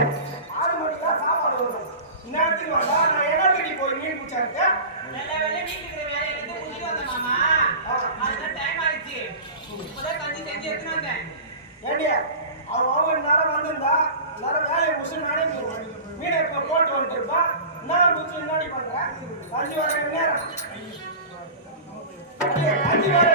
6 மணிக்கு தான் சாப்பாடு வரும். நேரத்துக்கு வந்தா நான் இடத்துக்கு போய் மீன் பிடிச்சாங்க. நல்ல வேலை வீட்டுக்கு வேலையில இருந்து முடிச்சிட்டு வந்தேன் மாமா. அதுதான் டைம் ஆயிடுச்சு. இப்பதான் கஞ்சி செஞ்சு எடுத்துன்னு வந்தேன். ஏண்டி அவங்க நேரம் வந்திருந்தா நேரம் வேலையை முடிச்சு நானே மீனை இப்போ போட்டு வந்துருப்பா. நான் முடிச்சு முன்னாடி பண்றேன். கஞ்சி வர நேரம் கஞ்சி வர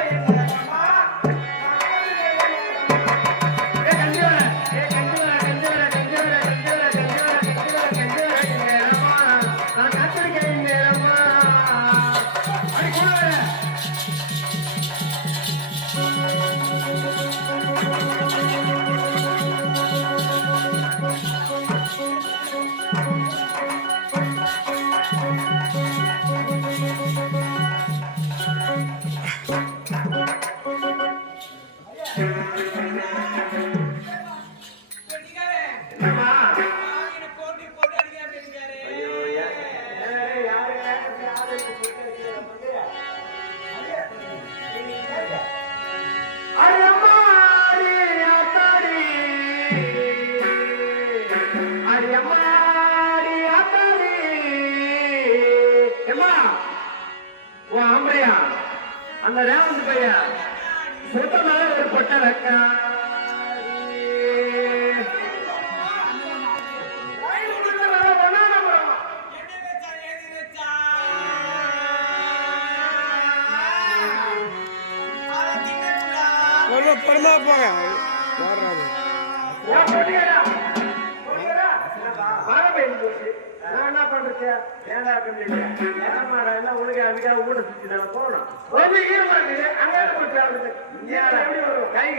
அந்த ரேவந்த் பையன் சுத்தமாக ஒரு பொட்டை வைக்கா பரமா போங்க என்ன பண்றது ஏடா கம்பெனி ஏமாடா உனக்கு அதுக்காக ஊட சுத்தி போகணும் அங்கே எப்படி வரும் கை